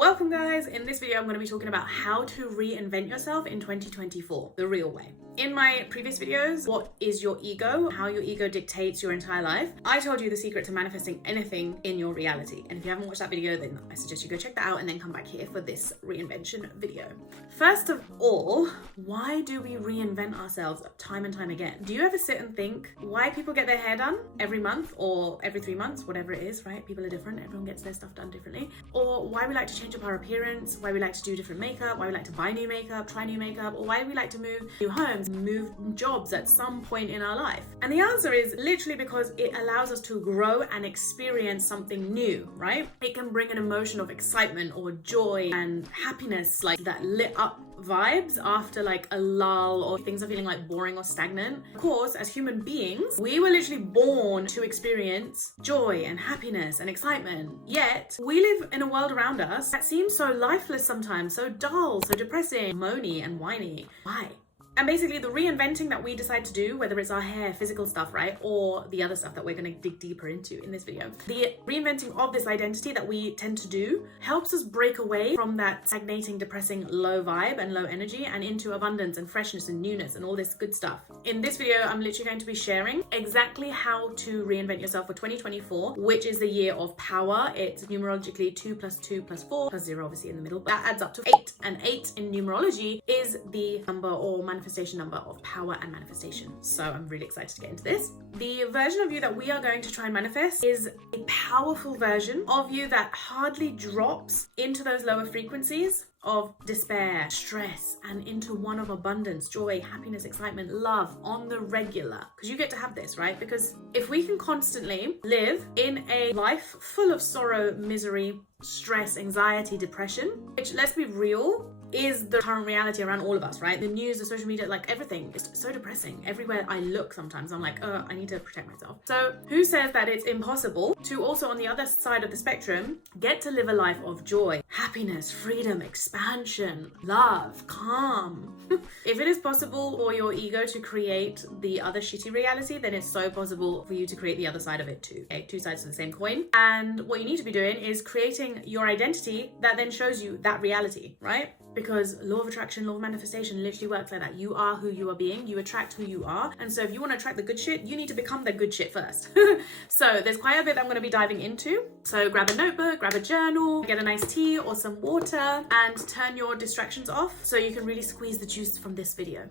Welcome guys. In this video I'm going to be talking about how to reinvent yourself in 2024 the real way. In my previous videos, what is your ego, how your ego dictates your entire life, I told you the secret to manifesting anything in your reality. And if you haven't watched that video, then I suggest you go check that out and then come back here for this reinvention video. First of all, why do we reinvent ourselves time and time again? Do you ever sit and think why people get their hair done every month or every 3 months, whatever it is, right? People are different, everyone gets their stuff done differently. Or why we like to change up our appearance, why we like to do different makeup, why we like to buy new makeup, try new makeup, or why we like to move new homes, move jobs at some point in our life. And the answer is literally because it allows us to grow and experience something new, right? It can bring an emotion of excitement or joy and happiness, like that lit up vibes after like a lull or things are feeling like boring or stagnant. Of course, as human beings, we were literally born to experience joy and happiness and excitement. Yet we live in a world around us that seems so lifeless sometimes, so dull, so depressing, moany and whiny. Why? And basically the reinventing that we decide to do, whether it's our hair, physical stuff, right? Or the other stuff that we're going to dig deeper into in this video. The reinventing of this identity that we tend to do helps us break away from that stagnating, depressing, low vibe and low energy and into abundance and freshness and newness and all this good stuff. In this video, I'm literally going to be sharing exactly how to reinvent yourself for 2024, which is the year of power. It's numerologically 2 + 2 + 4 + 0 obviously in the middle, but that adds up to 8. And 8 in numerology is the number or manifestation number of power and manifestation. So I'm really excited to get into this. The version of you that we are going to try and manifest is a powerful version of you that hardly drops into those lower frequencies of despair, stress, and into one of abundance, joy, happiness, excitement, love on the regular. Because you get to have this, right? Because if we can constantly live in a life full of sorrow, misery, stress, anxiety, depression, which, let's be real, is the current reality around all of us, right? The news, the social media, like everything is so depressing. Everywhere I look sometimes I'm like, I need to protect myself. So who says that it's impossible to also on the other side of the spectrum get to live a life of joy, happiness, freedom, expansion, love, calm? If it is possible for your ego to create the other shitty reality, then it's so possible for you to create the other side of it too. Okay, two sides of the same coin. And what you need to be doing is creating your identity that then shows you that reality, right? Because law of attraction, law of manifestation literally works like that. You are who you are being, you attract who you are. And so if you want to attract the good shit, you need to become the good shit first. So there's quite a bit that I'm going to be diving into. So grab a notebook, grab a journal, get a nice tea or some water, and turn your distractions off so you can really squeeze the juice from this video.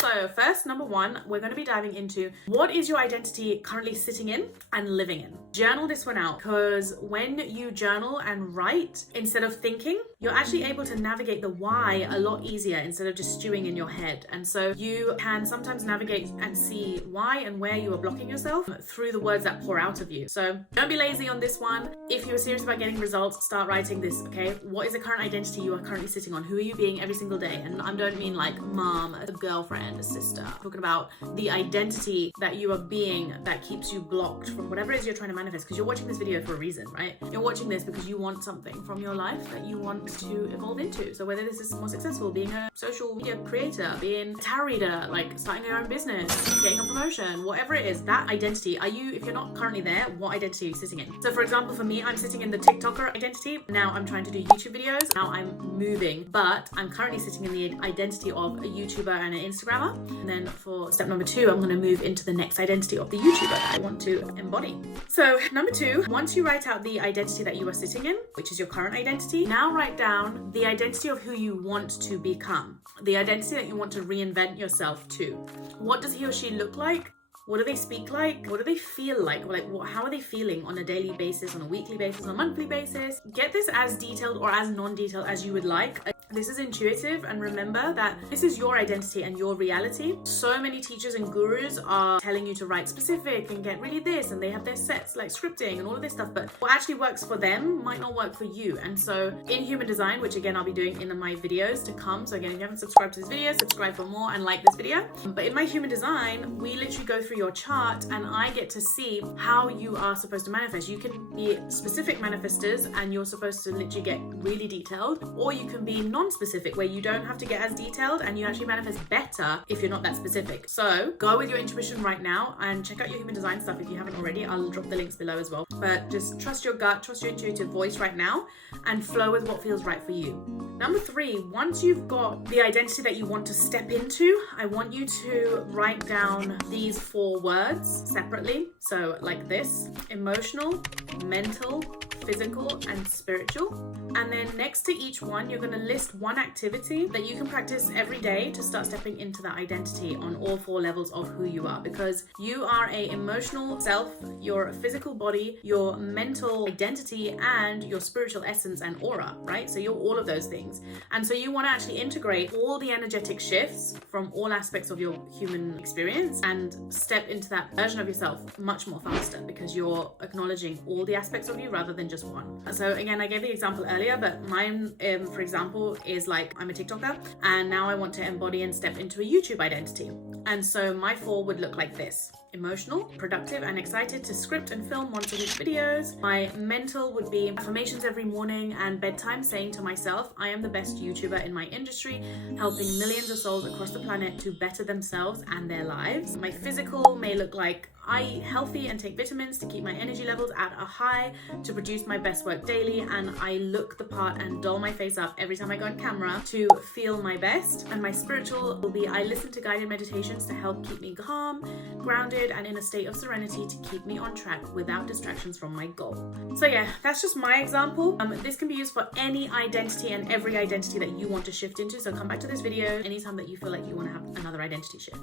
So first, number one, we're going to be diving into what is your identity currently sitting in and living in. Journal this one out, because when you journal and write instead of thinking, you're actually able to navigate the why a lot easier instead of just stewing in your head. And so you can sometimes navigate and see why and where you are blocking yourself through the words that pour out of you. So don't be lazy on this one. If you're serious about getting results, start writing this, okay? What is the current identity you are currently sitting on? Who are you being every single day? And I don't mean like mom, a girlfriend, a sister. I'm talking about the identity that you are being that keeps you blocked from whatever it is you're trying to manifest, because you're watching this video for a reason, right? You're watching this because you want something from your life that you want to evolve into. So whether this is more successful, being a social media creator, being a tarot reader, like starting your own business, getting a promotion, whatever it is, that identity, if you're not currently there, what identity are you sitting in? So for example, for me, I'm sitting in the TikToker identity. Now I'm trying to do YouTube videos. Now I'm moving, but I'm currently sitting in the identity of a YouTuber and an Instagrammer. And then for step number 2, I'm going to move into the next identity of the YouTuber that I want to embody. So number 2, once you write out the identity that you are sitting in, which is your current identity, now write down the identity of who you want to become, the identity that you want to reinvent yourself to. What does he or she look like? What do they speak like? What do they feel like? How are they feeling on a daily basis, on a weekly basis, on a monthly basis? Get this as detailed or as non-detailed as you would like. This is intuitive, and remember that this is your identity and your reality. So many teachers and gurus are telling you to write specific and get really this, and they have their sets like scripting and all of this stuff, but what actually works for them might not work for you. And so in human design, which again I'll be doing in my videos to come, so again if you haven't subscribed to this video, subscribe for more and like this video. But in my human design, we literally go through your chart and I get to see how you are supposed to manifest. You can be specific manifestors and you're supposed to literally get really detailed, or you can be non non-specific, where you don't have to get as detailed and you actually manifest better if you're not that specific. So go with your intuition right now and check out your human design stuff if you haven't already. I'll drop the links below as well. But just trust your gut, trust your intuitive voice right now, and flow with what feels right for you. Number 3, once you've got the identity that you want to step into, I want you to write down these 4 words separately. So like this: emotional, mental, physical, and spiritual. And then next to each one, you're going to list one activity that you can practice every day to start stepping into that identity on all 4 levels of who you are, because you are a emotional self, your physical body, your mental identity, and your spiritual essence and aura, right? So you're all of those things. And so you want to actually integrate all the energetic shifts from all aspects of your human experience and step into that version of yourself much more faster, because you're acknowledging all the aspects of you rather than just one. So again, I gave the example earlier, but mine, for example, is like, I'm a TikToker and now I want to embody and step into a YouTube identity. And so my 4 would look like this: emotional, productive, and excited to script and film once a week videos. My mental would be affirmations every morning and bedtime, saying to myself, I am the best YouTuber in my industry, helping millions of souls across the planet to better themselves and their lives. My physical may look like, I eat healthy and take vitamins to keep my energy levels at a high to produce my best work daily, and I look the part and doll my face up every time I go on camera to feel my best. And my spiritual will be, I listen to guided meditations to help keep me calm, grounded, and in a state of serenity to keep me on track without distractions from my goal. So yeah, that's just my example. This can be used for any identity and every identity that you want to shift into. So come back to this video anytime that you feel like you want to have another identity shift.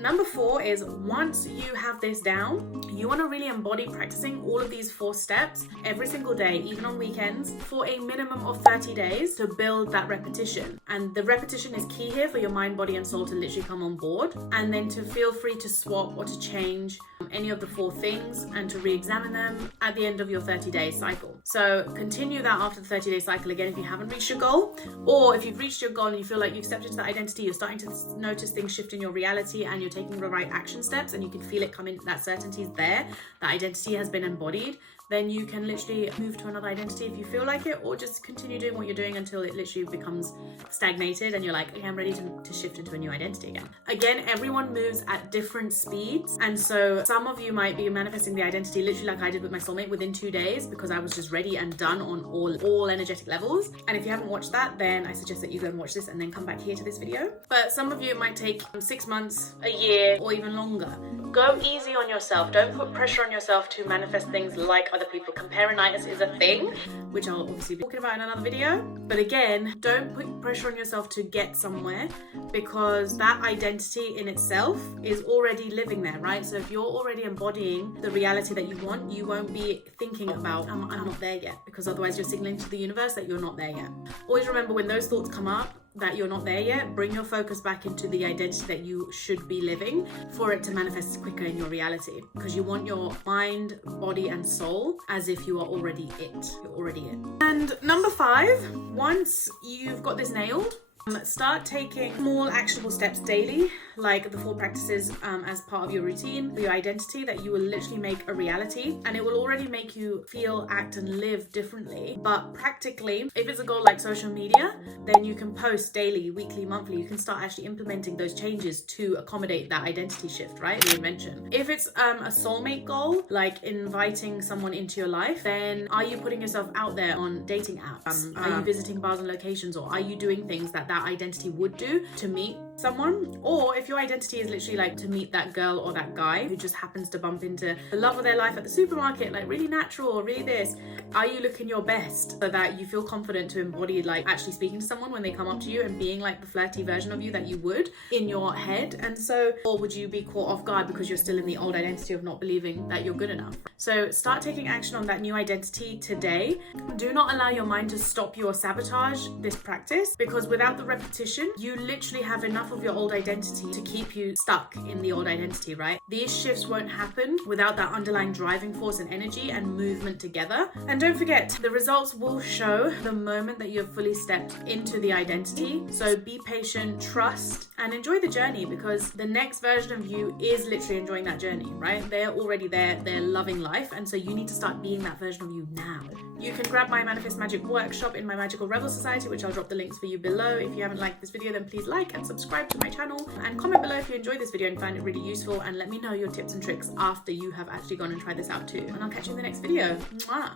Number 4 is, once you have this down, you want to really embody practicing all of these 4 steps every single day, even on weekends, for a minimum of 30 days to build that repetition. And the repetition is key here for your mind, body, and soul to literally come on board, and then to feel free to swap or to change any of the 4 things and to re-examine them at the end of your 30-day cycle. So continue that after the 30-day cycle again if you haven't reached your goal, or if you've reached your goal and you feel like you've stepped into that identity, you're starting to notice things shift in your reality and you're taking the right action steps and you can feel it come in, that certainty is there, that identity has been embodied, then you can literally move to another identity if you feel like it, or just continue doing what you're doing until it literally becomes stagnated and you're like, okay, I'm ready to shift into a new identity again. Again, everyone moves at different speeds, and so some of you might be manifesting the identity literally like I did with my soulmate within 2 days, because I was just ready and done on all energetic levels. And if you haven't watched that, then I suggest that you go and watch this and then come back here to this video. But some of you, it might take 6 months, a year, or even longer. Go easy on yourself. Don't put pressure on yourself to manifest things like other people. Comparinitis is a thing, which I'll obviously be talking about in another video. But again, don't put pressure on yourself to get somewhere, because that identity in itself is already living there, right? So if you're already embodying the reality that you want, you won't be thinking about, I'm not there yet, because otherwise you're signaling to the universe that you're not there yet. Always remember, when those thoughts come up that you're not there yet, bring your focus back into the identity that you should be living for it to manifest quicker in your reality, because you want your mind, body, and soul as if you are already it. You're already it. And number 5, once you've got this nailed, start taking small actionable steps daily, like the 4 practices as part of your routine, for your identity that you will literally make a reality, and it will already make you feel, act, and live differently. But practically, if it's a goal like social media, then you can post daily, weekly, monthly. You can start actually implementing those changes to accommodate that identity shift, right? Reinvention. If it's a soulmate goal, like inviting someone into your life, then are you putting yourself out there on dating apps? Are you visiting bars and locations, or are you doing things that identity would do to meet someone? Or if your identity is literally like to meet that girl or that guy who just happens to bump into the love of their life at the supermarket, like really natural or really this, are you looking your best so that you feel confident to embody like actually speaking to someone when they come up to you and being like the flirty version of you that you would in your head? And so, or would you be caught off guard because you're still in the old identity of not believing that you're good enough? So start taking action on that new identity today. Do not allow your mind to stop you or sabotage this practice, because without the repetition, you literally have enough of your old identity to keep you stuck in the old identity, right? These shifts won't happen without that underlying driving force and energy and movement together. And don't forget, the results will show the moment that you've fully stepped into the identity. So be patient, trust, and enjoy the journey, because the next version of you is literally enjoying that journey, right? They're already there, they're loving life, and so you need to start being that version of you now. You can grab my Manifest Magic workshop in my Magical Rebel Society, which I'll drop the links for you below. If you haven't liked this video, then please like and subscribe to my channel, and comment below if you enjoyed this video and found it really useful, and let me know your tips and tricks after you have actually gone and tried this out too. And I'll catch you in the next video. Mwah!